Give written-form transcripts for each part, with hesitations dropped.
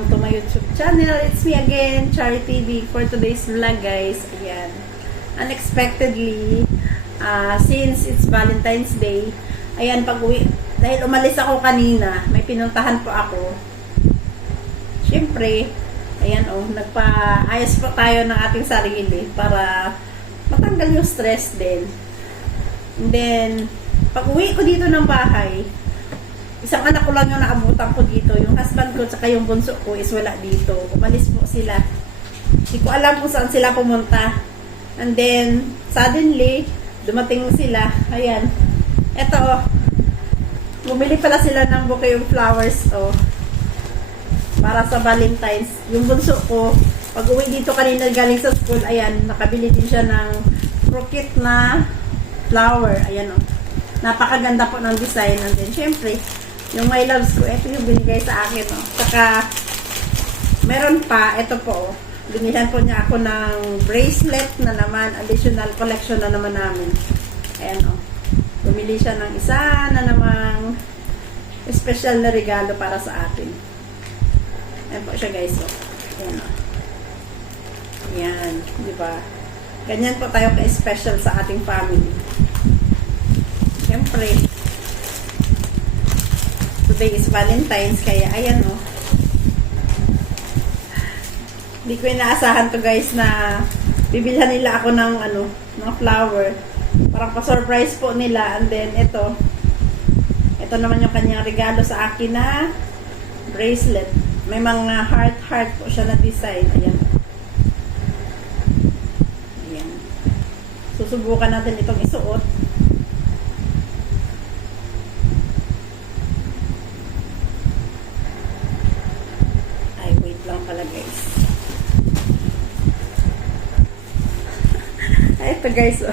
welcome to my YouTube channel. It's me again, Chari TV, for today's vlog, guys. Ayan. Unexpectedly, since it's Valentine's Day, ayan, pag-uwi, dahil umalis ako kanina, may pinuntahan po ako. Siyempre, ayan nagpa-ayos po tayo ng ating sarili para matanggal yung stress din. And then, pag-uwi ko dito ng bahay, isang anak ko lang yung naabutan ko dito. Yung husband ko at yung bunso ko is wala dito. Umalis po sila. Hindi ko alam kung saan sila pumunta. And then, suddenly, dumating sila. Ayan. Eto, bumili pala sila ng bouquet of flowers. Para sa Valentine's. Yung bunso ko, pag uwi dito kanina galing sa school, ayan, nakabili din siya ng croquet na flower. Ayan napakaganda po ng design. And then, syempre, yung my loves ko, ito yung binigay sa akin. Saka, meron pa, ito po. Binigyan po niya ako ng bracelet na naman, additional collection na naman namin. Ayan bumili siya ng isa na namang special na regalo para sa atin. Ayan po siya, guys. Ayan Ayan, di ba? Ganyan po tayo ka-special sa ating family. Siyempre, today is Valentine's, kaya ayan hindi ko inaasahan to, guys, na bibilhan nila ako ng ng flower. Parang pa-surprise po nila. And then ito naman yung kanyang regalo sa akin na bracelet. May mga heart po siya na design. Ayan. Susubukan natin itong isuot. Ay, wait lang pala, guys. Ay, ito, guys.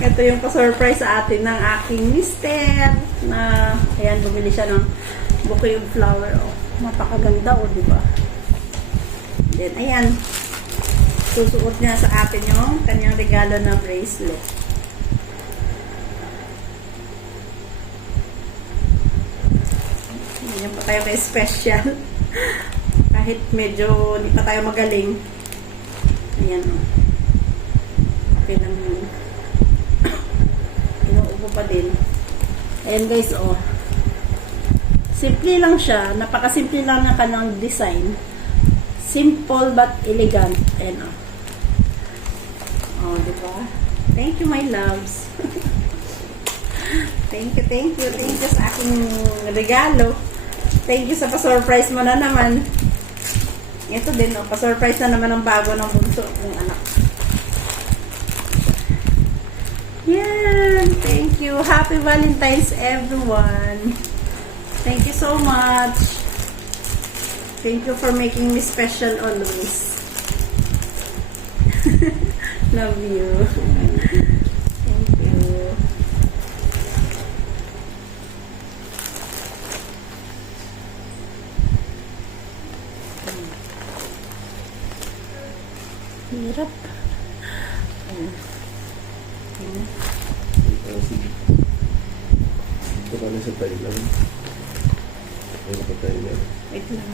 Ito yung pa-surprise sa atin ng aking mister na, ayan, bumili siya ng bouquet of flower. Mapakaganda, diba? Then, ayan. Susuot niya sa atin yung kanyang regalo na bracelet. Ganyan pa tayo kay special. Kahit medyo hindi pa tayo magaling. Ayan okay lang yun. Inuubo pa din. Ayan, guys, simple lang siya. Napakasimple lang ng kanyang design. Simple but elegant. Ayan diba? Thank you, my loves. Thank you sa aking regalo. Thank you sa pa-surprise mo na naman. Ito din, pa-surprise na naman ang bago ng bunso kong anak. Yan! Thank you. Happy Valentine's, everyone. Thank you so much. Thank you for making me special always. Love you. Thank you. Hirap. Ito kami sa Thailand. Ano pa Thailand? Wait lang.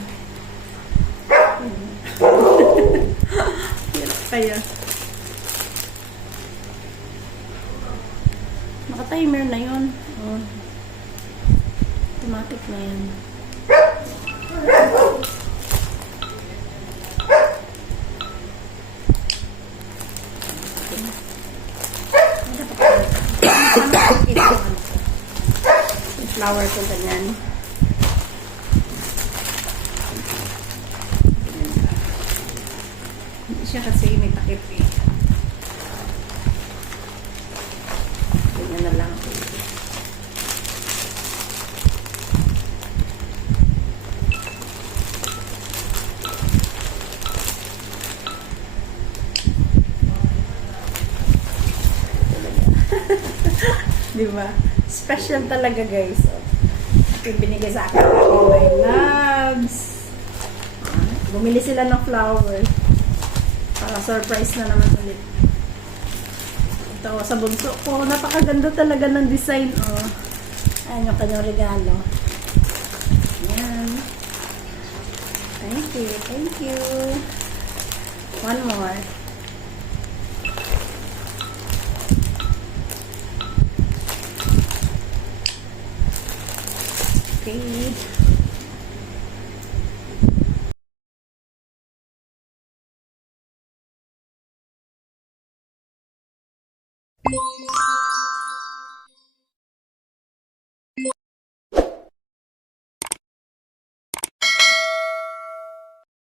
Hirap kaya. Naka-timer na yun. Automatic na yan. Flower ko ganyan. Hindi siya kasi may takip eh. Ganyan na lang. Diba? Special talaga, guys. Ito binigay sa akin ng my loves. Bumili sila ng flower. Para surprise na naman ulit. Ito, sa bunso ko. Napakaganda talaga ng design. Ayan yung kanyang regalo. Ayan. Thank you, thank you. One more. Okay.